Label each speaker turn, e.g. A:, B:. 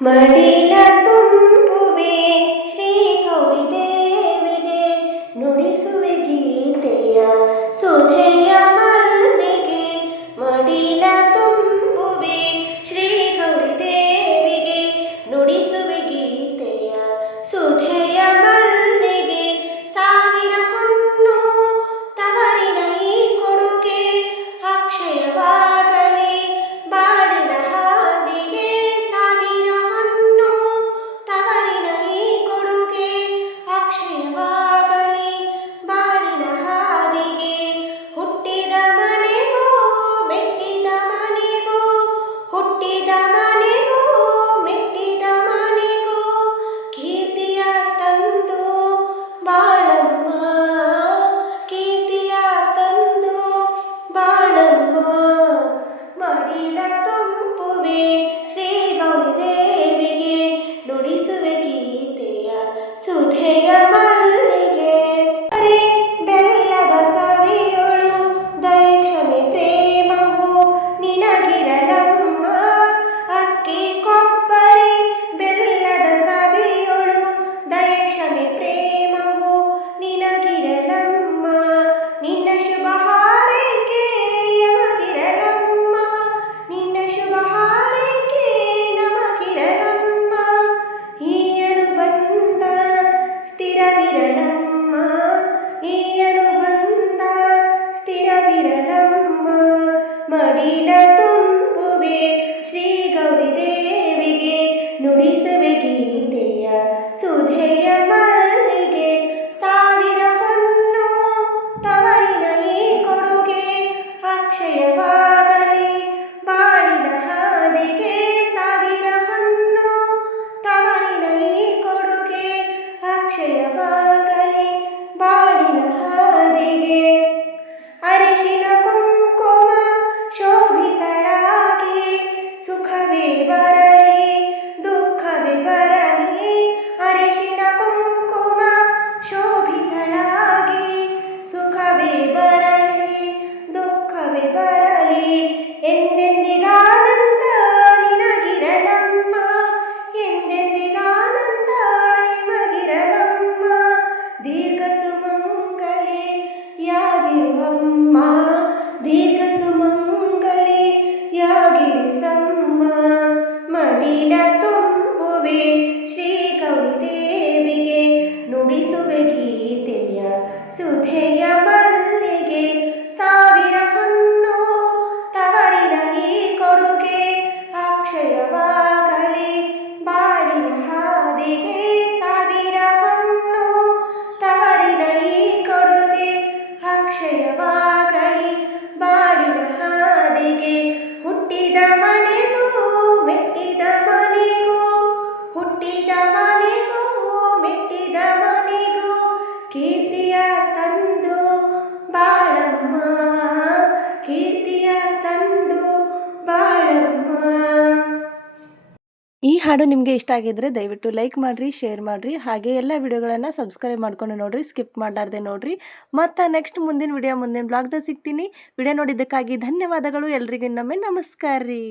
A: മടില തുമ്പുവേ ಬೇಡಮ್ಮ ಈಯನು ಬಂದ ಸ್ಥಿರ ಸ್ಥಿರವಿರಲಮ್ಮ ಮಡಿಲ ತುಂಬ ¡Gracias! movie ಮನೆಗೂ, ಮೆಟ್ಟಿದ ಕೀರ್ತಿಯ ತಂದು ಬಾಳಮ್ಮ. ಕೀರ್ತಿಯ ತಂದು ಬಾಳಮ್ಮ.
B: ಈ ಹಾಡು ನಿಮಗೆ ಇಷ್ಟ ಆಗಿದ್ರೆ ದಯವಿಟ್ಟು ಲೈಕ್ ಮಾಡ್ರಿ, ಶೇರ್ ಮಾಡಿರಿ. ಹಾಗೆ ಎಲ್ಲ ವಿಡಿಯೋಗಳನ್ನು ಸಬ್ಸ್ಕ್ರೈಬ್ ಮಾಡ್ಕೊಂಡು ನೋಡ್ರಿ, ಸ್ಕಿಪ್ ಮಾಡಲಾರ್ದೆ ನೋಡ್ರಿ. ಮತ್ತು ನೆಕ್ಸ್ಟ್ ಮುಂದಿನ ವಿಡಿಯೋ, ಮುಂದಿನ ಬ್ಲಾಗ್ದಾಗ ಸಿಗ್ತೀನಿ. ವಿಡಿಯೋ ನೋಡಿದ್ದಕ್ಕಾಗಿ ಧನ್ಯವಾದಗಳು. ಎಲ್ರಿಗೂ ಇನ್ನೊಮ್ಮೆ ನಮಸ್ಕಾರ ರೀ